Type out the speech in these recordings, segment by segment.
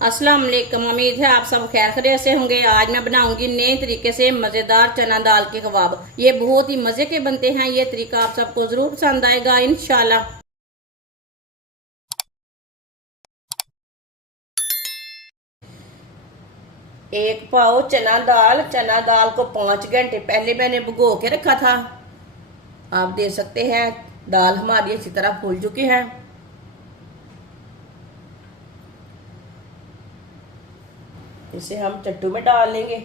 अस्सलाम वालेकुम। उम्मीद है आप सब खैर खैरियत से होंगे। आज मैं बनाऊंगी नए तरीके से मज़ेदार चना दाल के कबाब। ये बहुत ही मज़े के बनते हैं। ये तरीका आप सबको ज़रूर पसंद आएगा इंशाल्लाह। एक पाव चना दाल को 5 घंटे पहले मैंने भिगो के रखा था। आप देख सकते हैं दाल हमारी अच्छी तरह फूल चुकी है। इसे हम चट्टू में डाल लेंगे।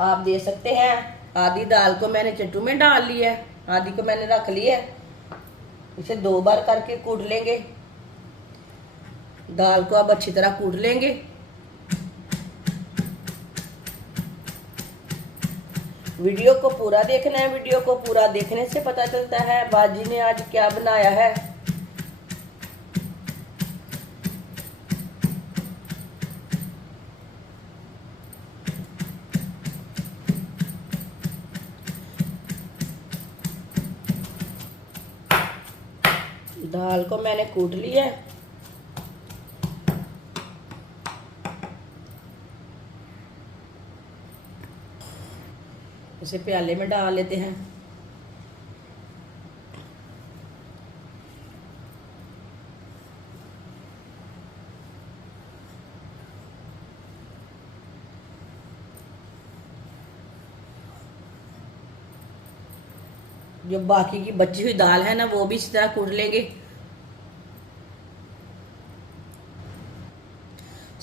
आप देख सकते हैं आधी दाल को मैंने चट्टू में डाल लिया है, आधी को मैंने रख लिया है। इसे 2 बार करके कूट लेंगे। दाल को अब अच्छी तरह कूट लेंगे। वीडियो को पूरा देखना है। वीडियो को पूरा देखने से पता चलता है बाजी ने आज क्या बनाया है। दाल को मैंने कूट लिया है। इसे प्याले में डाल लेते हैं। जो बाकी की बची हुई दाल है ना वो भी इसी तरह कूट लेंगे।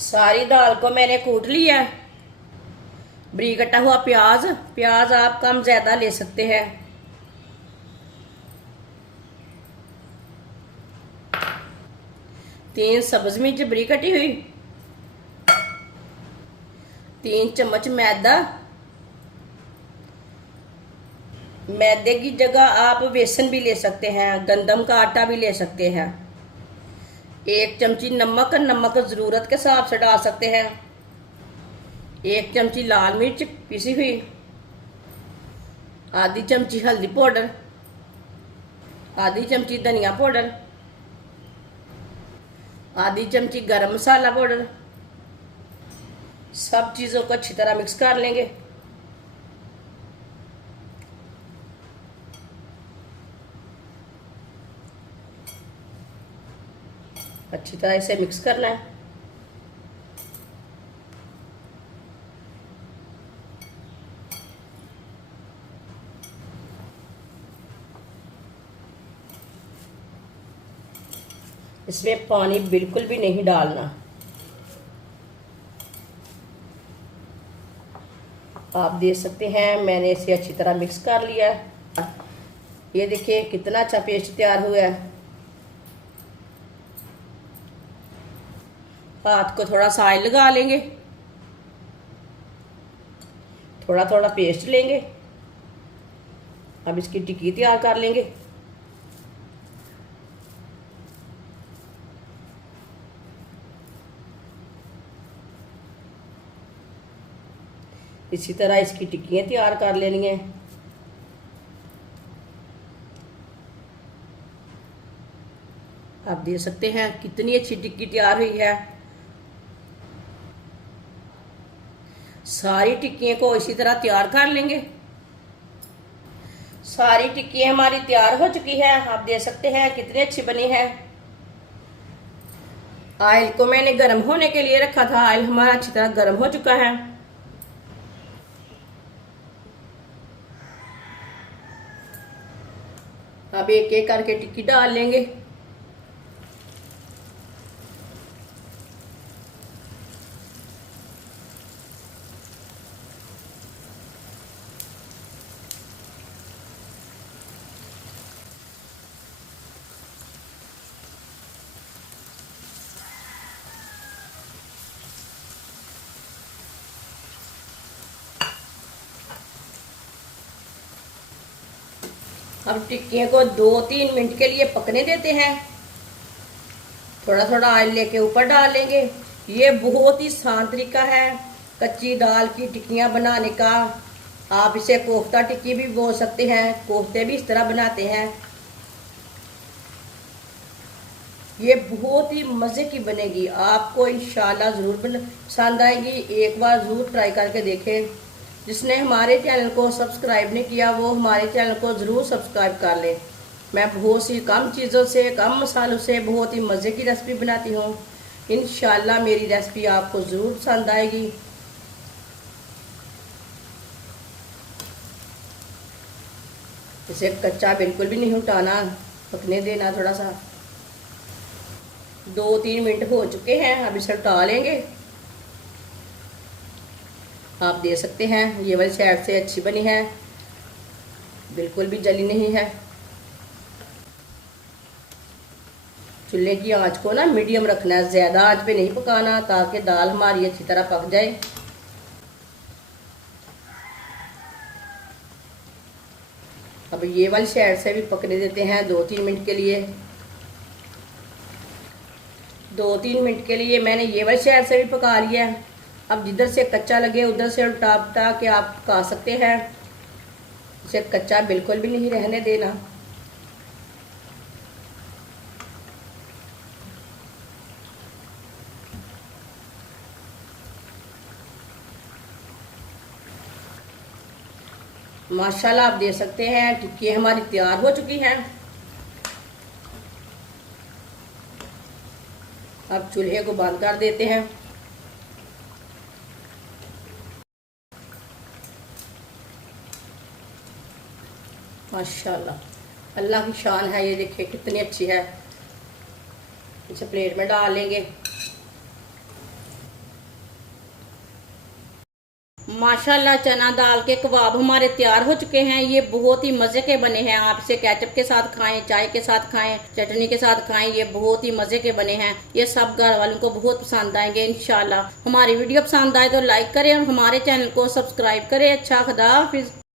सारी दाल को मैंने कूट लिया है। बारीक कटा हुआ प्याज आप कम ज्यादा ले सकते हैं। तीन सब्ज मिर्च बारीक कटी हुई। 3 चम्मच मैदा। मैदे की जगह आप बेसन भी ले सकते हैं, गंदम का आटा भी ले सकते हैं। 1 चमची नमक जरूरत के हिसाब से डाल सकते हैं। 1 चमची लाल मिर्च पीसी हुई। आधी चमची हल्दी पाउडर। आधी चमची धनिया पाउडर। आधी चमची गरम मसाला पाउडर। सब चीज़ों को अच्छी तरह मिक्स कर लेंगे। अच्छी तरह इसे मिक्स करना है। इसमें पानी बिल्कुल भी नहीं डालना। आप देख सकते हैं मैंने इसे अच्छी तरह मिक्स कर लिया है। ये देखिए कितना अच्छा पेस्ट तैयार हुआ है। हाथ को थोड़ा सा ऑयल लगा लेंगे। थोड़ा थोड़ा पेस्ट लेंगे। अब इसकी टिक्की तैयार कर लेंगे। इसी तरह इसकी टिक्कियाँ तैयार कर लेनी है। आप देख सकते हैं कितनी अच्छी टिक्की तैयार हुई है। सारी टिक्कियों को इसी तरह तैयार कर लेंगे। सारी टिक्कियाँ हमारी तैयार हो चुकी है। आप देख सकते हैं कितनी अच्छी बनी है। ऑयल को मैंने गर्म होने के लिए रखा था। ऑयल हमारा अच्छी तरह गर्म हो चुका है। अब एक एक करके टिक्की डाल लेंगे। अब टिक्कियों को 2-3 मिनट के लिए पकने देते हैं। थोड़ा थोड़ा ऑयल लेके ऊपर डाल लेंगे। ये बहुत ही आसान तरीका है कच्ची दाल की टिक्कियाँ बनाने का। आप इसे कोफ्ता टिक्की भी बोल सकते हैं, कोफ्ते भी इस तरह बनाते हैं। ये बहुत ही मज़े की बनेगी, आपको इंशाल्लाह ज़रूर पसंद आएगी। एक बार ज़रूर ट्राई करके देखें। जिसने हमारे चैनल को सब्सक्राइब नहीं किया वो हमारे चैनल को ज़रूर सब्सक्राइब कर लें। मैं बहुत सी कम चीज़ों से, कम मसालों से बहुत ही मज़े की रेसिपी बनाती हूँ। इंशाल्लाह मेरी रेसिपी आपको ज़रूर पसंद आएगी। इसे कच्चा बिल्कुल भी नहीं उठाना, पकने देना थोड़ा सा। 2-3 मिनट हो चुके हैं, अब इसे उठा लेंगे। आप देख सकते हैं ये वाली साइड से अच्छी बनी है, बिल्कुल भी जली नहीं है। चूल्हे की आंच को ना मीडियम रखना है, ज़्यादा आंच पे नहीं पकाना, ताकि दाल हमारी अच्छी तरह पक जाए। अब ये वाली साइड से भी पकने देते हैं 2-3 मिनट के लिए। 2-3 मिनट के लिए मैंने ये वाली साइड से भी पका लिया है। अब जिधर से कच्चा लगे उधर से उल्टा पलटा के आप पका सकते हैं। इसे कच्चा बिल्कुल भी नहीं रहने देना। माशाल्लाह आप देख सकते हैं टिक्की हमारी तैयार हो चुकी है। अब चूल्हे को बंद कर देते हैं। माशाल्लाह अल्लाह की शान है, ये देखिए कितनी अच्छी है। इसे प्लेट में डाल लेंगे। माशाल्लाह चना दाल के कबाब हमारे तैयार हो चुके हैं। ये बहुत ही मज़े के बने हैं। आप इसे केचप के साथ खाएं, चाय के साथ खाएं, चटनी के साथ खाएं। ये बहुत ही मज़े के बने हैं। ये सब घर वालों को बहुत पसंद आएंगे इंशाल्लाह। हमारी वीडियो पसंद आए तो लाइक करें और हमारे चैनल को सब्सक्राइब करें। अच्छा खुदा हाफिज़।